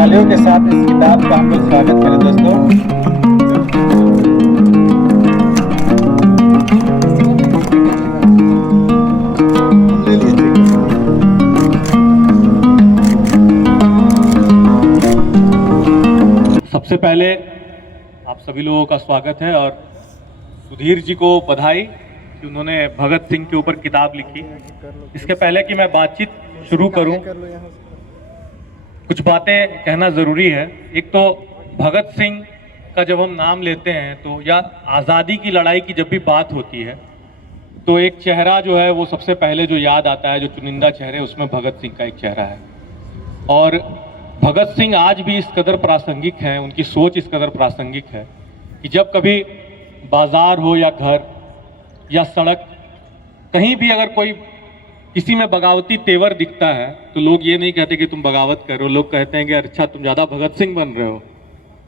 तालियों के साथ इस किताब का हम लोग स्वागत करें दोस्तों। सबसे पहले आप सभी लोगों का स्वागत है और सुधीर जी को बधाई कि उन्होंने भगत सिंह के ऊपर किताब लिखी। इसके पहले कि मैं बातचीत शुरू करूं, कुछ बातें कहना ज़रूरी है। एक तो भगत सिंह का जब हम नाम लेते हैं तो या आज़ादी की लड़ाई की जब भी बात होती है तो एक चेहरा जो है वो सबसे पहले जो याद आता है, जो चुनिंदा चेहरे, उसमें भगत सिंह का एक चेहरा है। और भगत सिंह आज भी इस कदर प्रासंगिक हैं, उनकी सोच इस कदर प्रासंगिक है कि जब कभी बाज़ार हो या घर या सड़क, कहीं भी अगर कोई किसी में बगावती तेवर दिखता है तो लोग ये नहीं कहते कि तुम बगावत कर रहे हो, लोग कहते हैं कि अच्छा तुम ज़्यादा भगत सिंह बन रहे हो।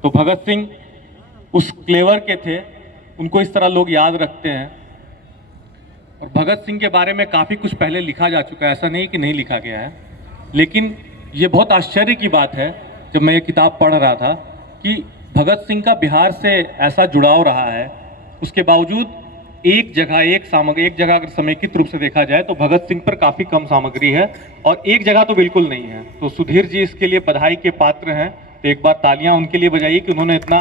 तो भगत सिंह उस क्लेवर के थे, उनको इस तरह लोग याद रखते हैं। और भगत सिंह के बारे में काफ़ी कुछ पहले लिखा जा चुका है, ऐसा नहीं कि नहीं लिखा गया है। लेकिन ये बहुत आश्चर्य की बात है जब मैं ये किताब पढ़ रहा था कि भगत सिंह का बिहार से ऐसा जुड़ाव रहा है, उसके बावजूद एक जगह अगर समेकित रूप से देखा जाए तो भगत सिंह पर काफ़ी कम सामग्री है और एक जगह तो बिल्कुल नहीं है। तो सुधीर जी इसके लिए बधाई के पात्र हैं। तो एक बार तालियां उनके लिए बजाइए कि उन्होंने इतना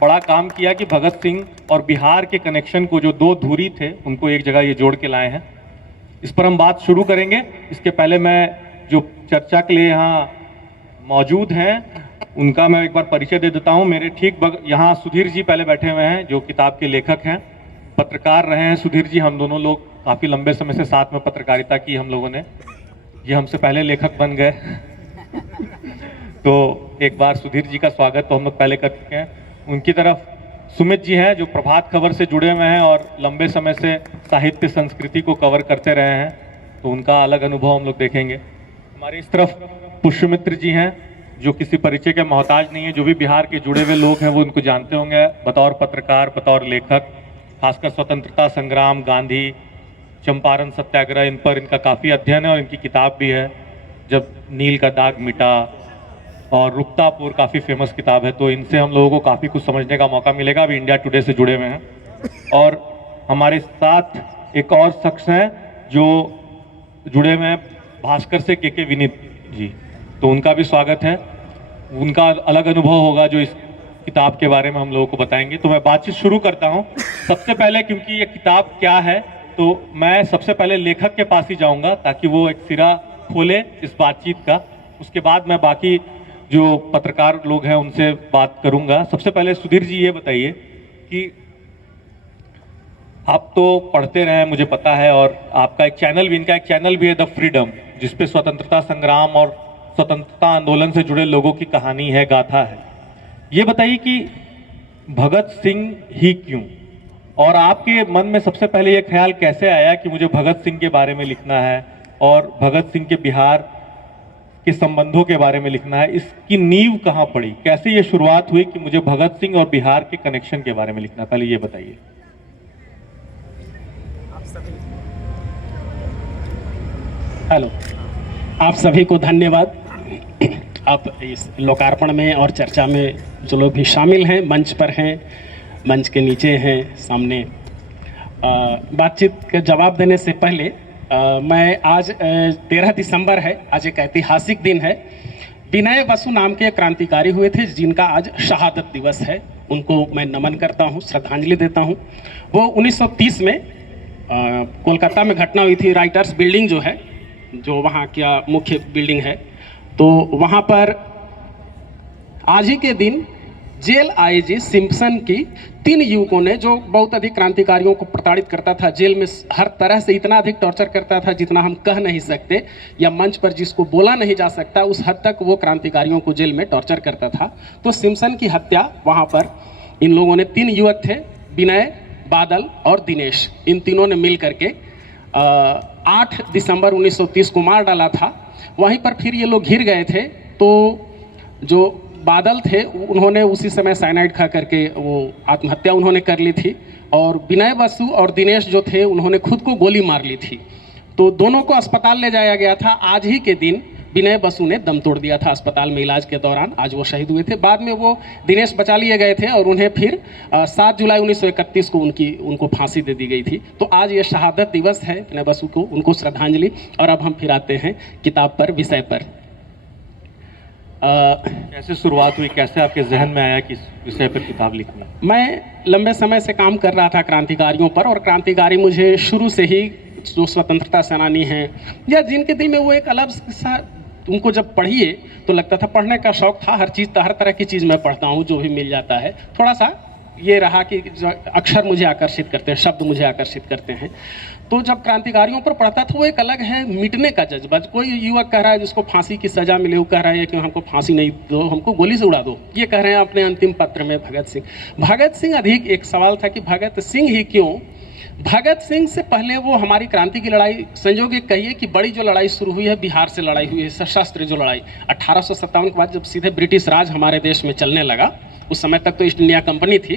बड़ा काम किया कि भगत सिंह और बिहार के कनेक्शन को, जो दो धुरी थे, उनको एक जगह ये जोड़ के लाए हैं। इस पर हम बात शुरू करेंगे। इसके पहले मैं जो चर्चा के लिए यहाँ मौजूद हैं उनका मैं एक बार परिचय दे देता हूँ। मेरे ठीक यहाँ सुधीर जी पहले बैठे हुए हैं, जो किताब के लेखक हैं, पत्रकार रहे हैं सुधीर जी। हम दोनों लोग काफ़ी लंबे समय से साथ में पत्रकारिता की हम लोगों ने, ये हमसे पहले लेखक बन गए तो एक बार सुधीर जी का स्वागत तो हम लोग पहले कर चुके हैं। उनकी तरफ सुमित जी हैं, जो प्रभात खबर से जुड़े हुए हैं और लंबे समय से साहित्य संस्कृति को कवर करते रहे हैं, तो उनका अलग अनुभव हम लोग देखेंगे। हमारे इस तरफ पुष्यमित्र जी हैं, जो किसी परिचय के मोहताज नहीं है। जो भी बिहार के जुड़े हुए लोग हैं वो उनको जानते होंगे बतौर पत्रकार, बतौर लेखक। खासकर स्वतंत्रता संग्राम, गांधी, चंपारण सत्याग्रह, इन पर इनका काफ़ी अध्ययन है और इनकी किताब भी है, जब नील का दाग मिटा, और रुकतापुर काफ़ी फेमस किताब है। तो इनसे हम लोगों को काफ़ी कुछ समझने का मौका मिलेगा। अभी इंडिया टुडे से जुड़े हुए हैं। और हमारे साथ एक और शख्स हैं जो जुड़े हुए हैं भास्कर से, के विनीत जी, तो उनका भी स्वागत है। उनका अलग अनुभव होगा जो इस किताब के बारे में हम लोगों को बताएंगे। तो मैं बातचीत शुरू करता हूं। सबसे पहले, क्योंकि ये किताब क्या है, तो मैं सबसे पहले लेखक के पास ही जाऊंगा ताकि वो एक सिरा खोले इस बातचीत का। उसके बाद मैं बाकी जो पत्रकार लोग हैं उनसे बात करूंगा। सबसे पहले सुधीर जी ये बताइए कि आप तो पढ़ते रहे हैं, मुझे पता है, और आपका एक चैनल भी, इनका एक चैनल भी है द फ्रीडम, जिसपे स्वतंत्रता संग्राम और स्वतंत्रता आंदोलन से जुड़े लोगों की कहानी है, गाथा है। ये बताइए कि भगत सिंह ही क्यों, और आपके मन में सबसे पहले ये ख्याल कैसे आया कि मुझे भगत सिंह के बारे में लिखना है और भगत सिंह के बिहार के संबंधों के बारे में लिखना है? इसकी नींव कहाँ पड़ी, कैसे ये शुरुआत हुई कि मुझे भगत सिंह और बिहार के कनेक्शन के बारे में लिखना? पहले ये बताइए। हेलो, आप सभी को धन्यवाद। आप इस लोकार्पण में और चर्चा में जो लोग भी शामिल हैं, मंच पर हैं, मंच के नीचे हैं, सामने, बातचीत का जवाब देने से पहले मैं आज 13 दिसंबर है, आज एक ऐतिहासिक दिन है। विनय बसु नाम के क्रांतिकारी हुए थे जिनका आज शहादत दिवस है। उनको मैं नमन करता हूँ, श्रद्धांजलि देता हूँ। वो 1930 में कोलकाता में घटना हुई थी। राइटर्स बिल्डिंग जो है, जो वहाँ का मुख्य बिल्डिंग है, तो वहाँ पर आज ही के दिन जेल आईजी सिम्पसन की 3 युवकों ने, जो बहुत अधिक क्रांतिकारियों को प्रताड़ित करता था, जेल में हर तरह से इतना अधिक टॉर्चर करता था जितना हम कह नहीं सकते, या मंच पर जिसको बोला नहीं जा सकता, उस हद तक वो क्रांतिकारियों को जेल में टॉर्चर करता था। तो सिम्पसन की हत्या वहाँ पर इन लोगों ने, 3 युवक थे, विनय, बादल और दिनेश, इन तीनों ने मिल करके 8 दिसंबर 1930 को मार डाला था। वहीं पर फिर ये लोग घिर गए थे, तो जो बादल थे उन्होंने उसी समय साइनाइड खा करके वो आत्महत्या उन्होंने कर ली थी, और विनय बसु और दिनेश जो थे उन्होंने खुद को गोली मार ली थी। तो दोनों को अस्पताल ले जाया गया था। आज ही के दिन विनय बसु ने दम तोड़ दिया था अस्पताल में इलाज के दौरान, आज वो शहीद हुए थे। बाद में वो दिनेश बचा लिए गए थे और उन्हें फिर 7 जुलाई 1931 को उनको फांसी दे दी गई थी। तो आज ये शहादत दिवस है विनय बसु को, उनको श्रद्धांजलि। और अब हम फिर आते हैं किताब पर, विषय पर। कैसे शुरुआत हुई, कैसे आपके जहन में आया कि इस विषय पर किताब लिखना? मैं लंबे समय से काम कर रहा था क्रांतिकारियों पर, और क्रांतिकारी मुझे शुरू से ही जो स्वतंत्रता सेनानी हैं या जिनके दिल में वो एक अलग सा, उनको जब पढ़िए तो लगता था, पढ़ने का शौक था, हर तरह की चीज़ मैं पढ़ता हूँ जो भी मिल जाता है। थोड़ा सा ये रहा कि अक्षर मुझे आकर्षित करते हैं, शब्द मुझे आकर्षित करते हैं। तो जब क्रांतिकारियों पर पढ़ता था वो एक अलग है मिटने का जज्बा। कोई युवक कह रहा है जिसको फांसी की सजा मिले, वो कह रहा है कि हमको फांसी नहीं दो, हमको गोली से उड़ा दो, ये कह रहे हैं अपने अंतिम पत्र में भगत सिंह अधिक एक सवाल था कि भगत सिंह ही क्यों? भगत सिंह से पहले वो हमारी क्रांति की लड़ाई, संजोग एक कहिए कि बड़ी जो लड़ाई शुरू हुई है बिहार से लड़ाई हुई है, सशस्त्र जो लड़ाई 1857 के बाद जब सीधे ब्रिटिश राज हमारे देश में चलने लगा, उस समय तक तो ईस्ट इंडिया कंपनी थी,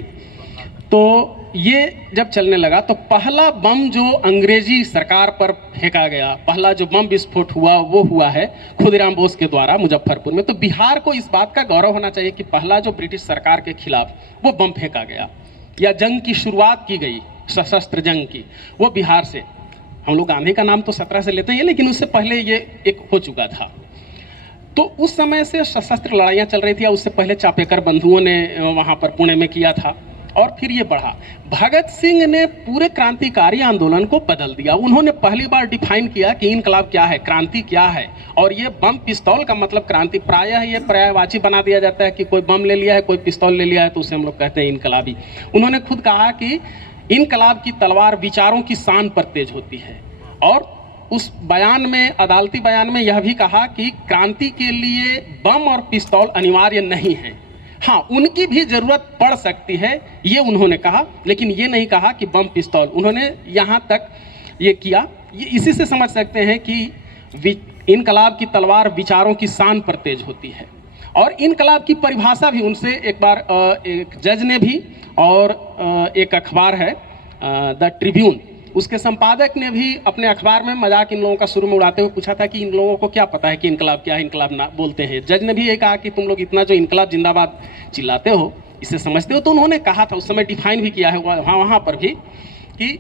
तो ये जब चलने लगा तो पहला बम जो अंग्रेजी सरकार पर फेंका गया, पहला जो बम विस्फोट हुआ वो हुआ है खुदीराम बोस के द्वारा मुजफ्फरपुर में। तो बिहार को इस बात का गौरव होना चाहिए कि पहला जो ब्रिटिश सरकार के खिलाफ वो बम फेंका गया या जंग की शुरुआत की गई, सशस्त्र जंग की, वो बिहार से। हम लोग गांधी का नाम तो 17 से लेते हैं, लेकिन उससे पहले ये एक हो चुका था। तो उस समय से सशस्त्र लड़ाइयाँ चल रही थी, उससे पहले चापेकर बंधुओं ने वहाँ पर पुणे में किया था, और फिर ये बढ़ा। भगत सिंह ने पूरे क्रांतिकारी आंदोलन को बदल दिया। उन्होंने पहली बार डिफाइन किया कि इनकलाब क्या है, क्रांति क्या है, और ये बम पिस्तौल का मतलब क्रांति। प्रायः ये पर्यायवाची बना दिया जाता है कि कोई बम ले लिया है, कोई पिस्तौल ले लिया है, तो उसे हम लोग कहते हैं इनकलाबी। उन्होंने खुद कहा कि इनकलाब की तलवार विचारों की शान पर तेज होती है, और उस बयान में, अदालती बयान में यह भी कहा कि क्रांति के लिए बम और पिस्तौल अनिवार्य नहीं है। हाँ, उनकी भी जरूरत पड़ सकती है, ये उन्होंने कहा, लेकिन ये नहीं कहा कि बम पिस्तौल। उन्होंने यहाँ तक ये किया। ये इसी से समझ सकते हैं कि इनकलाब की तलवार विचारों की शान पर तेज होती है। और इनकलाब की परिभाषा भी उनसे एक बार एक जज ने भी, और एक अखबार है द ट्रिब्यून, उसके संपादक ने भी अपने अखबार में मजाक इन लोगों का शुरू में उड़ाते हुए पूछा था कि इन लोगों को क्या पता है कि इनकलाब क्या है, इनकलाब ना बोलते हैं। जज ने भी ये कहा कि तुम लोग इतना जो इनकलाब जिंदाबाद चिल्लाते हो, इसे समझते हो? तो उन्होंने कहा था, उस समय डिफाइन भी किया है वहाँ पर भी, कि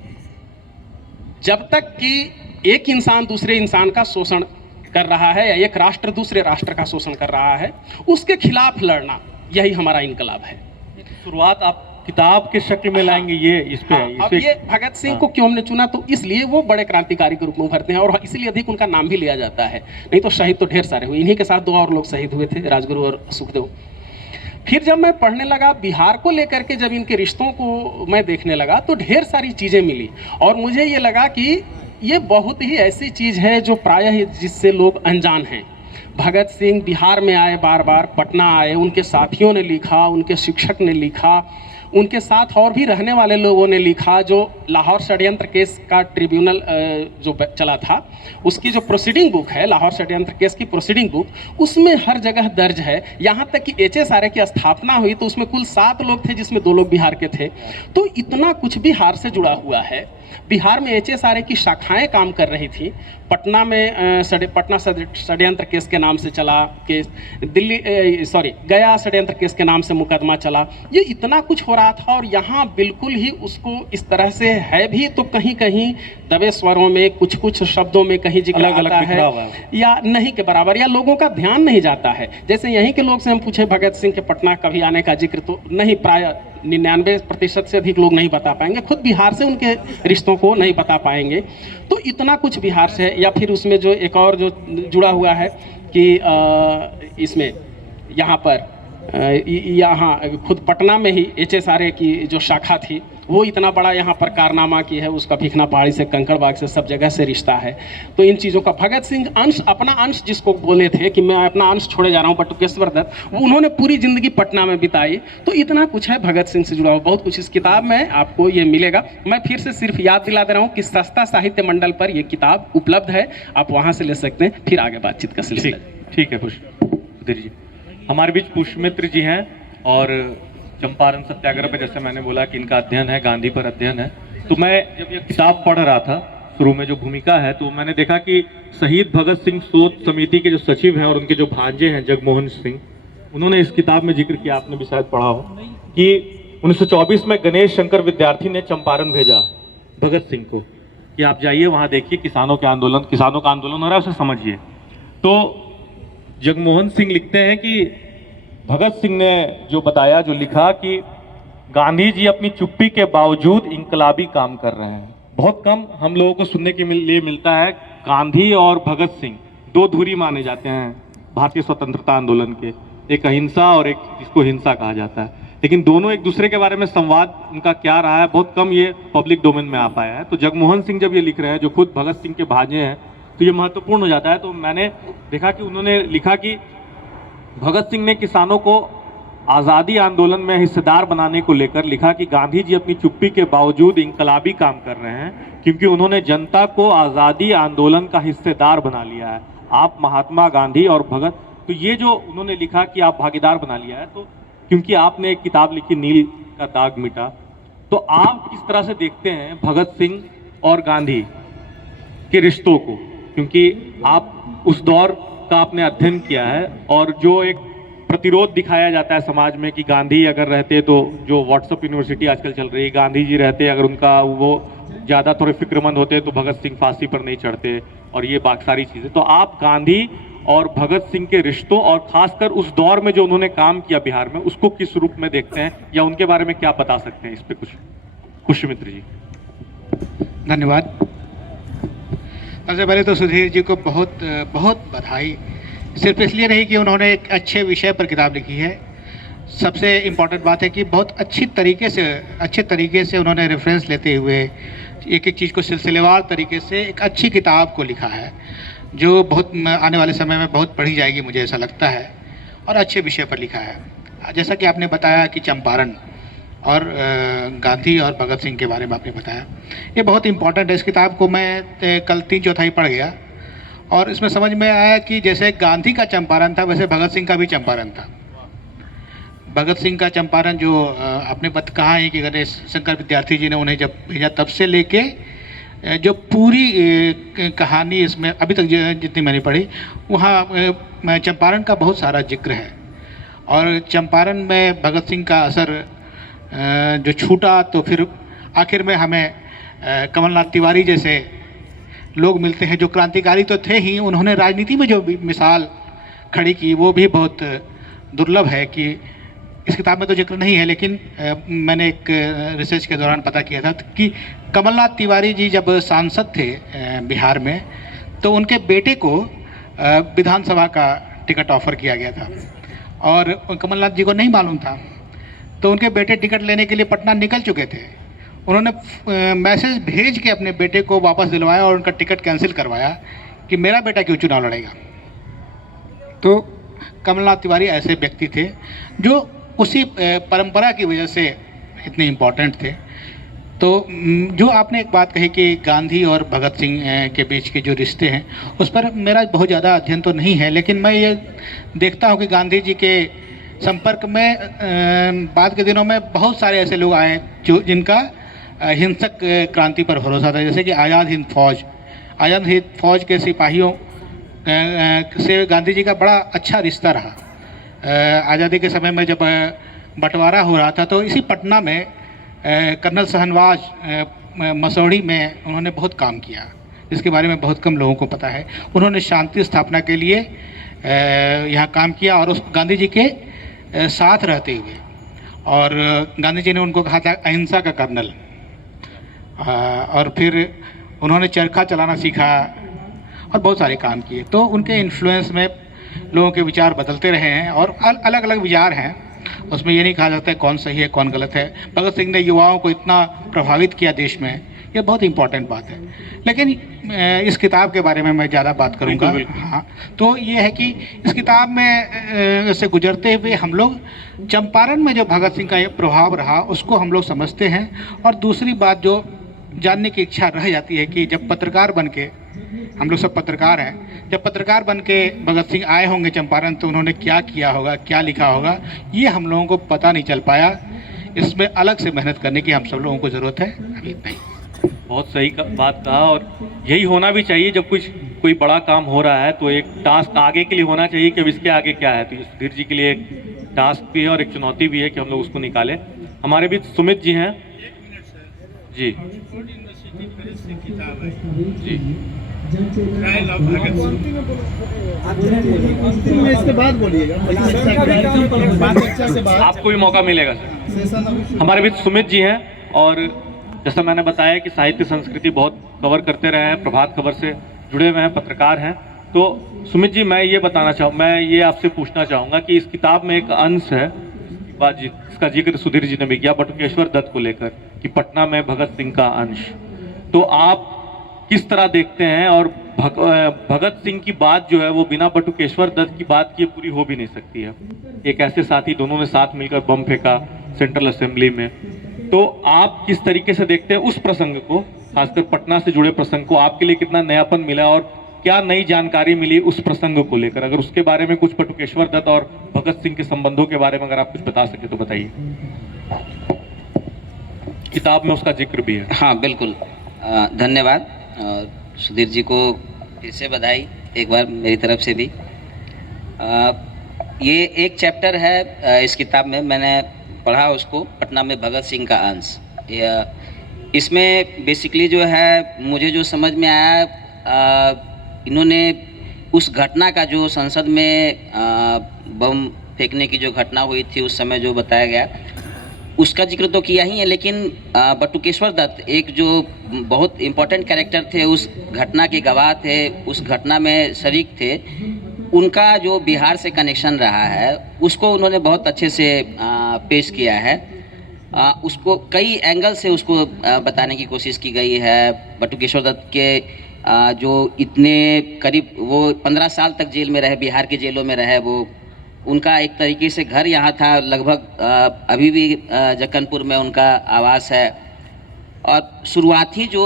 जब तक कि एक इंसान दूसरे इंसान का शोषण कर रहा है या एक राष्ट्र दूसरे राष्ट्र का शोषण कर रहा है, उसके खिलाफ लड़ना, यही हमारा इनकलाब है। शुरुआत आप किताब के शक्ल में लाएंगे, ये इस पे अब ये भगत सिंह को क्यों हमने चुना, तो इसलिए वो बड़े क्रांतिकारी के रूप में उभरते हैं, और इसलिए अधिक उनका नाम भी लिया जाता है। नहीं तो शहीद तो ढेर सारे हुए, इन्हीं के साथ 2 और लोग शहीद हुए थे, राजगुरु और सुखदेव। फिर जब मैं पढ़ने लगा बिहार को लेकर के, जब इनके रिश्तों को मैं देखने लगा, तो ढेर सारी चीज़ें मिली, और मुझे ये लगा कि ये बहुत ही ऐसी चीज़ है जो प्रायः जिससे लोग अनजान हैं। भगत सिंह बिहार में आए, बार बार पटना आए, उनके साथियों ने लिखा, उनके शिक्षक ने लिखा, उनके साथ और भी रहने वाले लोगों ने लिखा। जो लाहौर षड्यंत्र केस का ट्रिब्यूनल जो चला था, उसकी जो प्रोसीडिंग बुक है, लाहौर षड्यंत्र केस की प्रोसीडिंग बुक, उसमें हर जगह दर्ज है। यहाँ तक कि एच.एस. आर्य की स्थापना हुई तो उसमें कुल 7 लोग थे, जिसमें 2 लोग बिहार के थे। तो इतना कुछ बिहार से जुड़ा हुआ है। बिहार में एच.एस. आर्य की शाखाएं काम कर रही थी। पटना में पटना षड्यंत्र केस के नाम से चला केस, गया षड्यंत्र केस के नाम से मुकदमा चला। ये इतना कुछ हो रहा था, और यहाँ बिल्कुल ही उसको इस तरह से है भी तो कहीं कहीं दबे स्वरों में, कुछ कुछ शब्दों में कहीं जिक्र आता है या नहीं के बराबर, या लोगों का ध्यान नहीं जाता है। जैसे यहीं के लोग से हम पूछे भगत सिंह के पटना कभी आने का जिक्र, तो नहीं, प्राय 99% से अधिक लोग नहीं बता पाएंगे। खुद बिहार से उनके रिश्तों को नहीं बता पाएंगे। तो इतना कुछ बिहार से है। या फिर उसमें जो एक और जो जुड़ा हुआ है कि इसमें यहाँ पर यहाँ खुद पटना में ही एच.एस. आर्य की जो शाखा थी, वो इतना बड़ा यहाँ पर कारनामा की है। उसका भिखना पहाड़ी से कंकड़बाग से सब जगह से रिश्ता है। तो इन चीज़ों का भगत सिंह अंश, अपना अंश जिसको बोले थे कि मैं अपना अंश छोड़े जा रहा हूँ, बटुकेश्वर दत्त, वो उन्होंने पूरी ज़िंदगी पटना में बिताई। तो इतना कुछ है भगत सिंह से जुड़ा हुआ, बहुत कुछ इस किताब में आपको ये मिलेगा। मैं फिर से सिर्फ याद दिला दे रहा हूँ कि सस्ता साहित्य मंडल पर ये किताब उपलब्ध है, आप वहाँ से ले सकते हैं। फिर आगे बातचीत का सिलसिला। ठीक है पुष्प जी, हमारे बीच पुष्पमित्र जी हैं, और चंपारण सत्याग्रह पे जैसे मैंने बोला कि इनका अध्ययन है, गांधी पर अध्ययन है। तो मैं जब ये किताब पढ़ रहा था शुरू में जो भूमिका है, तो मैंने देखा कि शहीद भगत सिंह शोध समिति के जो सचिव हैं और उनके जो भांजे हैं जगमोहन सिंह, उन्होंने इस किताब में जिक्र किया, आपने भी शायद पढ़ा हो, कि 1924 में गणेश शंकर विद्यार्थी ने चंपारण भेजा भगत सिंह को कि आप जाइए वहाँ देखिए किसानों का आंदोलन हो रहा है, उसे समझिए। तो जगमोहन सिंह लिखते हैं कि भगत सिंह ने जो बताया, जो लिखा कि गांधी जी अपनी चुप्पी के बावजूद इंकलाबी काम कर रहे हैं। बहुत कम हम लोगों को सुनने के लिए मिलता है। गांधी और भगत सिंह दो धुरी माने जाते हैं भारतीय स्वतंत्रता आंदोलन के, एक अहिंसा और एक जिसको हिंसा कहा जाता है, लेकिन दोनों एक दूसरे के बारे में संवाद उनका क्या रहा है, बहुत कम ये पब्लिक डोमेन में आ पाया है। तो जगमोहन सिंह जब ये लिख रहे हैं, जो खुद भगत सिंह के भांजे हैं, तो ये महत्वपूर्ण हो जाता है। तो मैंने देखा कि उन्होंने लिखा कि भगत सिंह ने किसानों को आज़ादी आंदोलन में हिस्सेदार बनाने को लेकर लिखा कि गांधी जी अपनी चुप्पी के बावजूद इंकलाबी काम कर रहे हैं, क्योंकि उन्होंने जनता को आज़ादी आंदोलन का हिस्सेदार बना लिया है। आप महात्मा गांधी और भगत, तो ये जो उन्होंने लिखा कि आप भागीदार बना लिया है, तो क्योंकि आपने एक किताब लिखी नील का दाग मिटा, तो आप किस तरह से देखते हैं भगत सिंह और गांधी के रिश्तों को, क्योंकि आप उस दौर का आपने अध्ययन किया है, और जो एक प्रतिरोध दिखाया जाता है समाज में कि गांधी अगर रहते, तो जो व्हाट्सएप यूनिवर्सिटी आजकल चल रही है, गांधी जी रहते अगर उनका वो ज़्यादा थोड़े फिक्रमंद होते तो भगत सिंह फांसी पर नहीं चढ़ते, और ये बाकी सारी चीज़ें। तो आप गांधी और भगत सिंह के रिश्तों और खासकर उस दौर में जो उन्होंने काम किया बिहार में, उसको किस रूप में देखते हैं, या उनके बारे में क्या बता सकते हैं इस पे कुछ? पुष्यमित्र जी। धन्यवाद। सबसे पहले तो सुधीर जी को बहुत बहुत बधाई, सिर्फ इसलिए नहीं कि उन्होंने एक अच्छे विषय पर किताब लिखी है, सबसे इम्पॉर्टेंट बात है कि बहुत अच्छे तरीके से उन्होंने रेफरेंस लेते हुए एक एक चीज़ को सिलसिलेवार तरीके से एक अच्छी किताब को लिखा है, जो बहुत आने वाले समय में बहुत पढ़ी जाएगी, मुझे ऐसा लगता है, और अच्छे विषय पर लिखा है। जैसा कि आपने बताया कि चंपारण और गांधी और भगत सिंह के बारे में आपने बताया, ये बहुत इम्पॉर्टेंट है। इस किताब को मैं कल 3/4 पढ़ गया, और इसमें समझ में आया कि जैसे गांधी का चंपारण था, वैसे भगत सिंह का भी चंपारण था। भगत सिंह का चंपारण जो आपने कहा है कि गणेश शंकर विद्यार्थी जी ने उन्हें जब भेजा, तब से लेके जो पूरी कहानी इसमें अभी तक जितनी मैंने पढ़ी, वहाँ चंपारण का बहुत सारा जिक्र है। और चंपारण में भगत सिंह का असर जो छूटा, तो फिर आखिर में हमें कमलनाथ तिवारी जैसे लोग मिलते हैं, जो क्रांतिकारी तो थे ही, उन्होंने राजनीति में जो मिसाल खड़ी की वो भी बहुत दुर्लभ है। कि इस किताब में तो जिक्र नहीं है, लेकिन मैंने एक रिसर्च के दौरान पता किया था कि कमलनाथ तिवारी जी जब सांसद थे बिहार में, तो उनके बेटे को विधानसभा का टिकट ऑफर किया गया था, और कमलनाथ जी को नहीं मालूम था। तो उनके बेटे टिकट लेने के लिए पटना निकल चुके थे, उन्होंने मैसेज भेज के अपने बेटे को वापस दिलवाया और उनका टिकट कैंसिल करवाया कि मेरा बेटा क्यों चुनाव लड़ेगा। तो कमलनाथ तिवारी ऐसे व्यक्ति थे जो उसी परंपरा की वजह से इतने इम्पोर्टेंट थे। तो जो आपने एक बात कही कि गांधी और भगत सिंह के बीच के जो रिश्ते हैं, उस पर मेरा बहुत ज़्यादा अध्ययन तो नहीं है, लेकिन मैं ये देखता हूँ कि गांधी जी के संपर्क में बाद के दिनों में बहुत सारे ऐसे लोग आए जो जिनका हिंसक क्रांति पर भरोसा था, जैसे कि आज़ाद हिंद फौज के सिपाहियों से गांधी जी का बड़ा अच्छा रिश्ता रहा। आज़ादी के समय में जब बंटवारा हो रहा था, तो इसी पटना में कर्नल सहनवाज मसौढ़ी में उन्होंने बहुत काम किया, जिसके बारे में बहुत कम लोगों को पता है। उन्होंने शांति स्थापना के लिए यहाँ काम किया, और उस गांधी जी के साथ रहते हुए, और गांधी जी ने उनको कहा था अहिंसा का कर्नल। और फिर उन्होंने चरखा चलाना सीखा और बहुत सारे काम किए। तो उनके इन्फ्लुएंस में लोगों के विचार बदलते रहे हैं, और अलग अलग विचार हैं, उसमें ये नहीं कहा जाता है कौन सही है कौन गलत है। भगत सिंह ने युवाओं को इतना प्रभावित किया देश में, ये बहुत इंपॉर्टेंट बात है। लेकिन इस किताब के बारे में मैं ज़्यादा बात करूँगा। हाँ, तो ये है कि इस किताब में से गुजरते हुए हम लोग चंपारण में जो भगत सिंह का ये प्रभाव रहा उसको हम लोग समझते हैं। और दूसरी बात जो जानने की इच्छा रह जाती है कि जब पत्रकार बन के, हम लोग सब पत्रकार हैं, जब पत्रकार बन के भगत सिंह आए होंगे चंपारण, तो उन्होंने क्या किया होगा, क्या लिखा होगा, ये हम लोगों को पता नहीं चल पाया। इसमें अलग से मेहनत करने की हम सब लोगों को ज़रूरत है। अभी नहीं। बहुत सही बात कहा, और यही होना भी चाहिए जब कुछ कोई बड़ा काम हो रहा है तो एक टास्क आगे के लिए होना चाहिए कि अब इसके आगे क्या है। तो सुधीर जी के लिए एक टास्क भी है और एक चुनौती भी है कि हम लोग उसको निकालें। हमारे बीच सुमित जी हैं। जी जी इसके बाद बोलिएगा। आपको भी मौका मिलेगा सर। हमारे बीच सुमित जी हैं, और जैसा मैंने बताया कि साहित्य संस्कृति बहुत कवर करते रहे हैं, प्रभात खबर से जुड़े हुए हैं, पत्रकार हैं। तो सुमित जी, मैं ये आपसे पूछना चाहूँगा कि इस किताब में एक अंश है, इसका जिक्र सुधीर जी ने भी किया, बटुकेश्वर दत्त को लेकर कि पटना में भगत सिंह का अंश। तो आप किस तरह देखते हैं? और भगत सिंह की बात जो है वो बिना बटुकेश्वर दत्त की बात किए पूरी हो भी नहीं सकती है। एक ऐसे साथी, दोनों ने साथ मिलकर बम फेंका सेंट्रल असेंबली में। तो आप किस तरीके से देखते हैं उस प्रसंग को, खासकर पटना से जुड़े प्रसंग को? आपके लिए कितना नयापन मिला और क्या नई जानकारी मिली उस प्रसंग को लेकर? अगर उसके बारे में कुछ, बटुकेश्वर दत्त और भगत सिंह के संबंधों के बारे में अगर आप कुछ बता सके तो बताइए। किताब में उसका जिक्र भी है। हाँ बिल्कुल, धन्यवाद। सुधीर जी को फिर से बधाई एक बार मेरी तरफ से भी। ये एक चैप्टर है इस किताब में, मैंने पढ़ा उसको, पटना में भगत सिंह का अंश। इसमें बेसिकली जो है मुझे जो समझ में आया, इन्होंने उस घटना का जो संसद में बम फेंकने की जो घटना हुई थी उस समय जो बताया गया उसका जिक्र तो किया ही है, लेकिन बटुकेश्वर दत्त एक जो बहुत इम्पोर्टेंट कैरेक्टर थे, उस घटना के गवाह थे, उस घटना में शरीक थे, उनका जो बिहार से कनेक्शन रहा है उसको उन्होंने बहुत अच्छे से पेश किया है। उसको कई एंगल से उसको बताने की कोशिश की गई है। बटुकेश्वर दत्त के जो इतने करीब वो 15 साल तक जेल में रहे, बिहार के जेलों में रहे, वो उनका एक तरीके से घर यहाँ था लगभग, अभी भी जक्कनपुर में उनका आवास है। और शुरुआती जो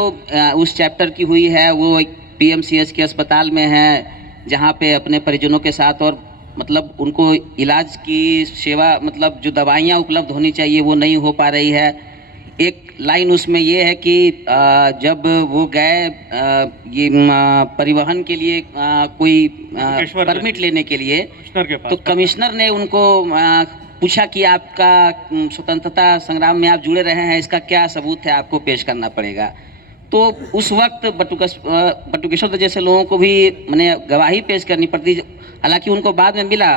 उस चैप्टर की हुई है वो एक PMCH के अस्पताल में है, जहाँ पे अपने परिजनों के साथ, और मतलब उनको इलाज की सेवा, मतलब जो दवाइयाँ उपलब्ध होनी चाहिए वो नहीं हो पा रही है। एक लाइन उसमें ये है कि जब वो गए ये परिवहन के लिए कोई परमिट लेने के लिए, तो कमिश्नर ने उनको पूछा कि आपका स्वतंत्रता संग्राम में आप जुड़े रहे हैं, इसका क्या सबूत है, आपको पेश करना पड़ेगा। तो उस वक्त बटुकेश्वर जैसे लोगों को भी मैंने गवाही पेश करनी पड़ती, हालांकि उनको बाद में मिला,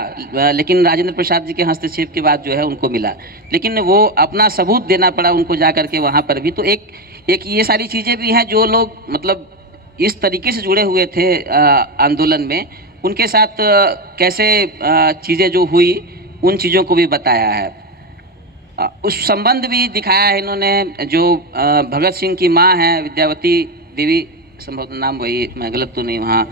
लेकिन राजेंद्र प्रसाद जी के हस्तक्षेप के बाद जो है उनको मिला, लेकिन वो अपना सबूत देना पड़ा उनको जा करके वहाँ पर भी। तो एक ये सारी चीज़ें भी हैं जो लोग मतलब इस तरीके से जुड़े हुए थे आंदोलन में, उनके साथ कैसे चीज़ें जो हुई उन चीज़ों को भी बताया है। उस संबंध भी दिखाया है इन्होंने। जो भगत सिंह की माँ हैं विद्यावती देवी, संभवतः नाम वही, मैं गलत तो नहीं वहाँ,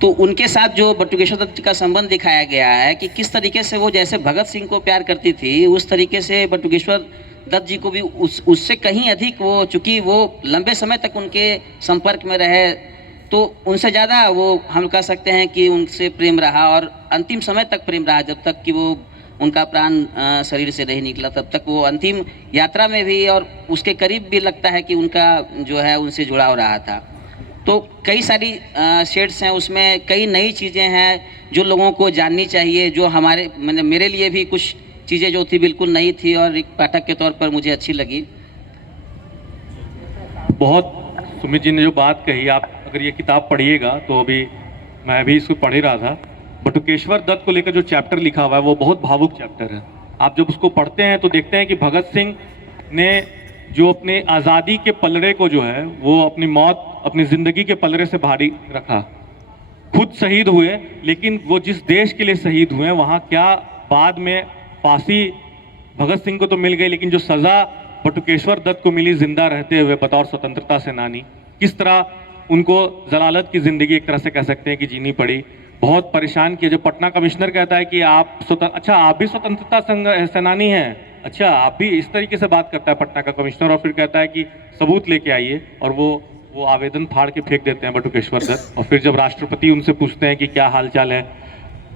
तो उनके साथ जो बटुकेश्वर दत्त का संबंध दिखाया गया है कि किस तरीके से वो जैसे भगत सिंह को प्यार करती थी उस तरीके से बटुकेश्वर दत्त जी को भी उससे कहीं अधिक, वो चूँकि वो लंबे समय तक उनके संपर्क में रहे, तो उनसे ज़्यादा वो हम कह सकते हैं कि उनसे प्रेम रहा, और अंतिम समय तक प्रेम रहा, जब तक कि वो उनका प्राण शरीर से नहीं निकला तब तक वो अंतिम यात्रा में भी और उसके करीब भी लगता है कि उनका जो है उनसे जुड़ाव रहा था। तो कई सारी शेड्स हैं उसमें, कई नई चीज़ें हैं जो लोगों को जाननी चाहिए, जो हमारे मेरे लिए भी कुछ चीज़ें जो थी बिल्कुल नई थी और एक पाठक के तौर पर मुझे अच्छी लगी। बहुत सुमित जी ने जो बात कही, आप अगर ये किताब पढ़िएगा तो अभी मैं भी इसको पढ़ ही रहा था, बटुकेश्वर दत्त को लेकर जो चैप्टर लिखा हुआ है वो बहुत भावुक चैप्टर है। आप जब उसको पढ़ते हैं तो देखते हैं कि भगत सिंह ने जो अपने आज़ादी के पलड़े को जो है वो अपनी मौत, अपनी ज़िंदगी के पलड़े से भारी रखा। खुद शहीद हुए, लेकिन वो जिस देश के लिए शहीद हुए वहाँ क्या बाद में फांसी भगत सिंह को तो मिल गई, लेकिन जो सज़ा बटुकेश्वर दत्त को मिली जिंदा रहते हुए बतौर स्वतंत्रता सेनानी, किस तरह उनको जलालत की ज़िंदगी एक तरह से कह सकते हैं कि जीनी पड़ी। बहुत परेशान किया। जब पटना कमिश्नर कहता है कि आप अच्छा आप भी स्वतंत्रता सेनानी हैं, अच्छा आप भी, इस तरीके से बात करता है पटना का कमिश्नर, और फिर कहता है कि सबूत लेके आइए, और वो आवेदन फाड़ के फेंक देते हैं बटुकेश्वर दत्त। और फिर जब राष्ट्रपति उनसे पूछते हैं कि क्या हालचाल है,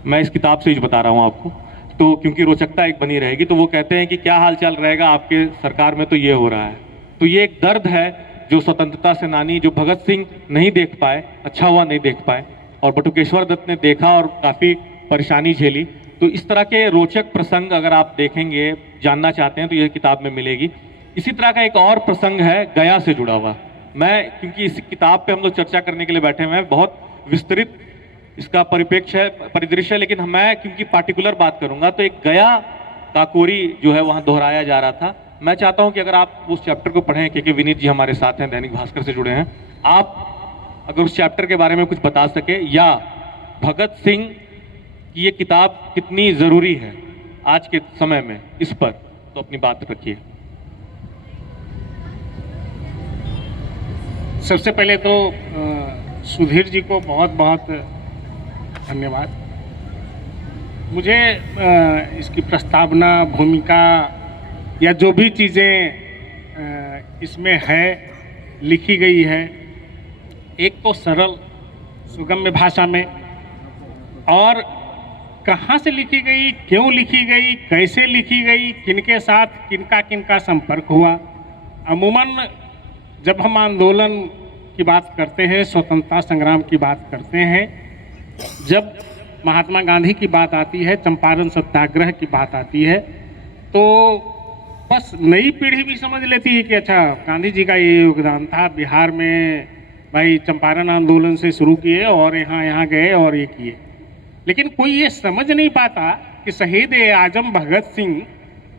मैं इस किताब से ही बता रहा हूँ आपको, तो क्योंकि रोचकता एक बनी रहेगी, तो वो कहते हैं कि क्या हालचाल रहेगा आपके सरकार में, तो ये हो रहा है। तो ये एक दर्द है जो स्वतंत्रता सेनानी जो भगत सिंह नहीं देख पाए, अच्छा हुआ नहीं देख पाए, और बटुकेश्वर दत्त ने देखा और काफ़ी परेशानी झेली। तो इस तरह के रोचक प्रसंग अगर आप देखेंगे, जानना चाहते हैं, तो यह किताब में मिलेगी। इसी तरह का एक और प्रसंग है गया से जुड़ा हुआ। मैं क्योंकि इस किताब पे हम लोग चर्चा करने के लिए बैठे हुए हैं, बहुत विस्तृत इसका परिप्रेक्ष्य है, परिदृश्य है, लेकिन मैं क्योंकि पार्टिकुलर बात करूंगा तो एक गया काकोरी जो है वहाँ दोहराया जा रहा था। मैं चाहता हूँ कि अगर आप उस चैप्टर को पढ़ें, क्योंकि विनीत जी हमारे साथ हैं, दैनिक भास्कर से जुड़े हैं, आप अगर उस चैप्टर के बारे में कुछ बता सके, या भगत सिंह की ये किताब कितनी ज़रूरी है आज के समय में, इस पर तो अपनी बात रखिए। सबसे पहले तो सुधीर जी को बहुत बहुत धन्यवाद। मुझे इसकी प्रस्तावना, भूमिका या जो भी चीज़ें इसमें है, लिखी गई है, एक तो सरल सुगम्य भाषा में, और कहाँ से लिखी गई, क्यों लिखी गई, कैसे लिखी गई, किनके साथ किनका संपर्क हुआ। अमूमन जब हम आंदोलन की बात करते हैं, स्वतंत्रता संग्राम की बात करते हैं, जब महात्मा गांधी की बात आती है, चंपारण सत्याग्रह की बात आती है, तो बस नई पीढ़ी भी समझ लेती है कि अच्छा गांधी जी का ये योगदान था, बिहार में भाई चंपारण आंदोलन से शुरू किए और यहाँ गए और ये किए। लेकिन कोई ये समझ नहीं पाता कि शहीद आजम भगत सिंह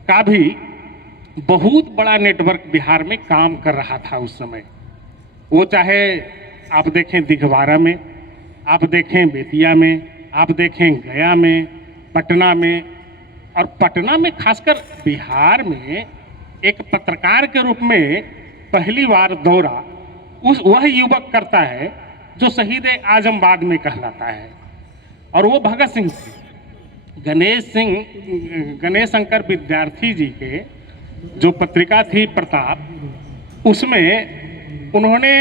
का भी बहुत बड़ा नेटवर्क बिहार में काम कर रहा था उस समय। वो चाहे आप देखें दिघवारा में, आप देखें बेतिया में, आप देखें गया में, पटना में, और पटना में खासकर बिहार में एक पत्रकार के रूप में पहली बार दौरा वह युवक करता है जो शहीद आजमबाद में कहलाता है, और वो भगत सिंह थे। गणेश शंकर विद्यार्थी जी के जो पत्रिका थी प्रताप, उसमें उन्होंने,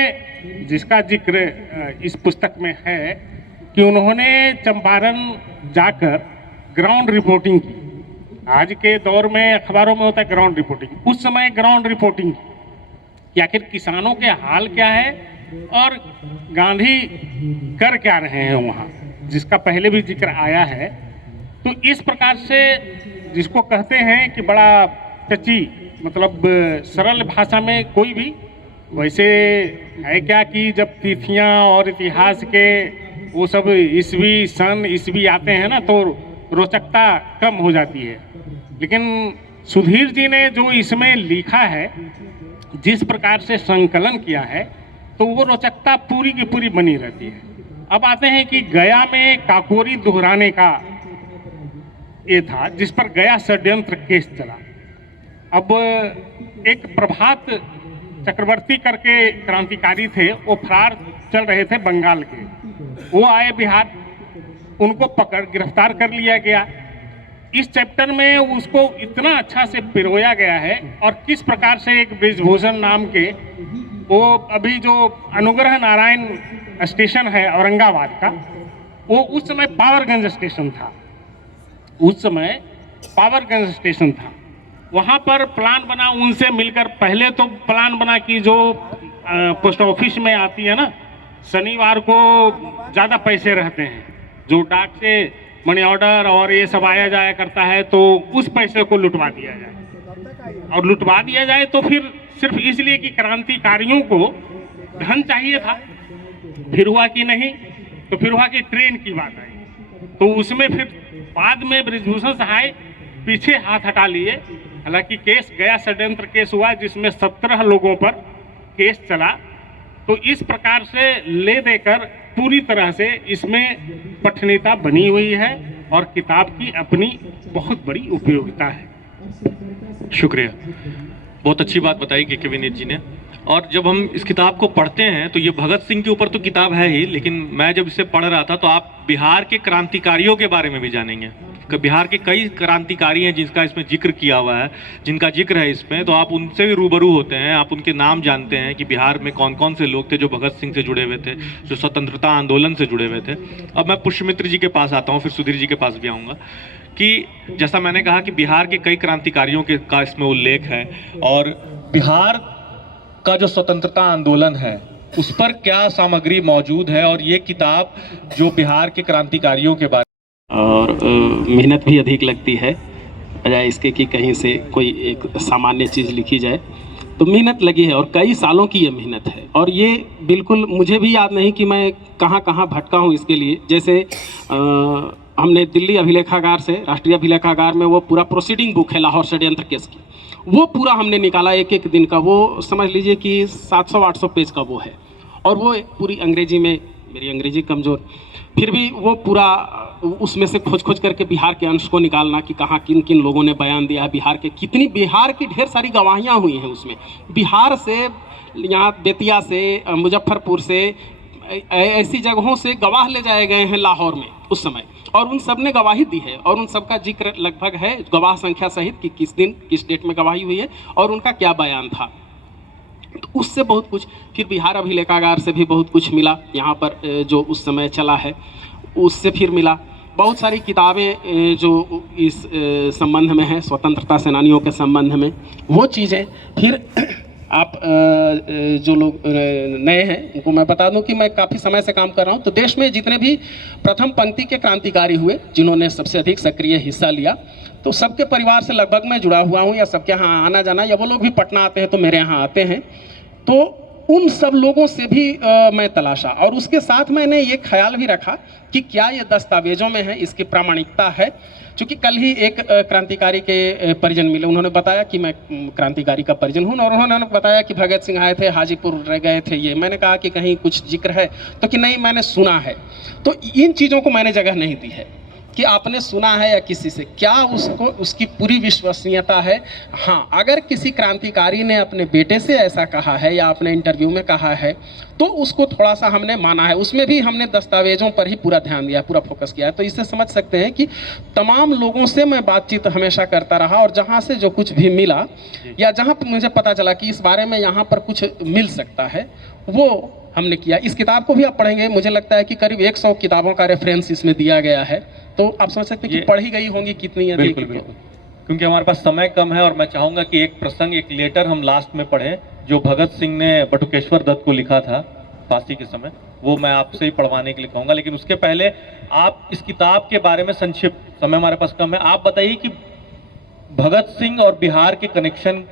जिसका जिक्र इस पुस्तक में है, कि उन्होंने चंपारण जाकर ग्राउंड रिपोर्टिंग की। आज के दौर में अखबारों में होता है ग्राउंड रिपोर्टिंग, उस समय ग्राउंड रिपोर्टिंग कि आखिर किसानों के हाल क्या है और गांधी कर क्या रहे हैं वहाँ, जिसका पहले भी जिक्र आया है। तो इस प्रकार से जिसको कहते हैं कि बड़ा टची, मतलब सरल भाषा में कोई भी, वैसे है क्या कि जब तिथियां और इतिहास के वो सब ईस्वी सन ईस्वी आते हैं ना, तो रोचकता कम हो जाती है। लेकिन सुधीर जी ने जो इसमें लिखा है, जिस प्रकार से संकलन किया है, तो वो रोचकता पूरी की पूरी बनी रहती है। अब आते हैं कि गया में काकोरी दोहराने का ये था, जिस पर गया षड्यंत्र केस चला। अब एक प्रभात चक्रवर्ती करके क्रांतिकारी थे, वो फरार चल रहे थे बंगाल के, वो आए बिहार, उनको पकड़ गिरफ्तार कर लिया गया। इस चैप्टर में उसको इतना अच्छा से पिरोया गया है, और किस प्रकार से एक ब्रिजभूषण नाम के, वो अभी जो अनुग्रह नारायण स्टेशन है औरंगाबाद का, वो उस समय पावरगंज स्टेशन था, उस समय पावरगंज स्टेशन था। वहाँ पर प्लान बना, उनसे मिलकर पहले तो प्लान बना कि जो पोस्ट ऑफिस में आती है ना, शनिवार को ज़्यादा पैसे रहते हैं, जो डाक से मनी ऑर्डर और ये सब आया जाया करता है, तो उस पैसे को लुटवा दिया जाए। और लुटवा दिया जाए तो फिर सिर्फ इसलिए कि क्रांतिकारियों को धन चाहिए था। फिर हुआ कि नहीं, तो फिर हुआ कि ट्रेन की बात आई, तो उसमें फिर बाद में बृजभूषण सहाय पीछे हाथ हटा लिए। हालांकि केस गया षड्यंत्र केस हुआ, जिसमें 17 लोगों पर केस चला। तो इस प्रकार से ले देकर पूरी तरह से इसमें पठनीयता बनी हुई है, और किताब की अपनी बहुत बड़ी उपयोगिता है। शुक्रिया, बहुत अच्छी बात बताई के विनीत जी ने। और जब हम इस किताब को पढ़ते हैं तो ये भगत सिंह के ऊपर तो किताब है ही, लेकिन मैं जब इसे पढ़ रहा था तो आप बिहार के क्रांतिकारियों के बारे में भी जानेंगे। बिहार के कई क्रांतिकारी हैं जिसका इसमें जिक्र किया हुआ है, जिनका जिक्र है इसमें, तो आप उनसे भी रूबरू होते हैं, आप उनके नाम जानते हैं कि बिहार में कौन कौन से लोग थे जो भगत सिंह से जुड़े हुए थे, जो स्वतंत्रता आंदोलन से जुड़े हुए थे। अब मैं पुष्यमित्र जी के पास आता हूँ, फिर सुधीर जी के पास भी आऊँगा। कि जैसा मैंने कहा कि बिहार के कई क्रांतिकारियों के का इसमें उल्लेख है, और बिहार का जो स्वतंत्रता आंदोलन है उस पर क्या सामग्री मौजूद है, और ये किताब जो बिहार के क्रांतिकारियों के बारे और मेहनत भी अधिक लगती है, बजाय इसके कि कहीं से कोई एक सामान्य चीज़ लिखी जाए। तो मेहनत लगी है और कई सालों की ये मेहनत है, और ये बिल्कुल मुझे भी याद नहीं कि मैं कहाँ कहाँ भटका हूँ इसके लिए। जैसे हमने दिल्ली अभिलेखागार से, राष्ट्रीय अभिलेखागार में वो पूरा प्रोसीडिंग बुक है लाहौर षड्यंत्र केस की, वो पूरा हमने निकाला एक एक दिन का, वो समझ लीजिए कि 700-800 पेज का वो है, और वो पूरी अंग्रेजी में, मेरी अंग्रेजी कमज़ोर, फिर भी वो पूरा उसमें से खोज खोज करके बिहार के अंश को निकालना कि कहाँ किन किन लोगों ने बयान दिया है, बिहार के कितनी, बिहार की ढेर सारी गवाहियाँ हुई हैं उसमें, बिहार से, यहाँ बेतिया से, मुजफ्फरपुर से, ऐसी जगहों से गवाह ले जाए गए हैं लाहौर में उस समय, और उन सब ने गवाही दी है, और उन सब का जिक्र लगभग है गवाह संख्या सहित कि किस दिन किस डेट में गवाही हुई है और उनका क्या बयान था। तो उससे बहुत कुछ, फिर बिहार अभिलेखागार से भी बहुत कुछ मिला, यहाँ पर जो उस समय चला है उससे फिर मिला। बहुत सारी किताबें जो इस संबंध में हैं, स्वतंत्रता सेनानियों के संबंध में, वो चीज़ें। फिर आप जो लोग नए हैं उनको मैं बता दूं कि मैं काफ़ी समय से काम कर रहा हूं, तो देश में जितने भी प्रथम पंक्ति के क्रांतिकारी हुए जिन्होंने सबसे अधिक सक्रिय हिस्सा लिया, तो सबके परिवार से लगभग मैं जुड़ा हुआ हूं, या सबके यहाँ आना जाना, या वो लोग भी पटना आते हैं तो मेरे यहाँ आते हैं, तो उन सब लोगों से भी मैं तलाशा, और उसके साथ मैंने ये ख्याल भी रखा कि क्या ये दस्तावेजों में है, इसकी प्रामाणिकता है। चूँकि कल ही एक क्रांतिकारी के परिजन मिले, उन्होंने बताया कि मैं क्रांतिकारी का परिजन हूँ, और उन्होंने बताया कि भगत सिंह आए थे, हाजीपुर रह गए थे ये। मैंने कहा कि कहीं कुछ जिक्र है, तो कि नहीं मैंने सुना है। तो इन चीज़ों को मैंने जगह नहीं दी है कि आपने सुना है या किसी से, क्या उसको उसकी पूरी विश्वसनीयता है। हाँ, अगर किसी क्रांतिकारी ने अपने बेटे से ऐसा कहा है या अपने इंटरव्यू में कहा है तो उसको थोड़ा सा हमने माना है, उसमें भी हमने दस्तावेजों पर ही पूरा ध्यान दिया, पूरा फोकस किया है। तो इससे समझ सकते हैं कि तमाम लोगों से मैं बातचीत हमेशा करता रहा, और जहाँ से जो कुछ भी मिला या जहाँ पर मुझे पता चला कि इस बारे में यहाँ पर कुछ मिल सकता है, वो हमने किया। इस किताब को भी आप पढ़ेंगे, मुझे लगता है कि करीब 100 किताबों का रेफरेंस इसमें दिया गया है, तो आप समझ सकते हैं कि पढ़ी गई होंगी कितनी है। बिल्कुल बिल्कुल, क्योंकि हमारे पास समय कम है, और मैं चाहूँगा कि एक प्रसंग, एक लेटर हम लास्ट में पढ़ें जो भगत सिंह ने बटुकेश्वर दत्त को लिखा था फांसी के समय, वो मैं आपसे ही पढ़वाने के लिए कहूँगा। लेकिन उसके पहले आप इस किताब के बारे में संक्षिप्त, समय हमारे पास कम है, आप बताइए कि भगत सिंह और बिहार के कनेक्शन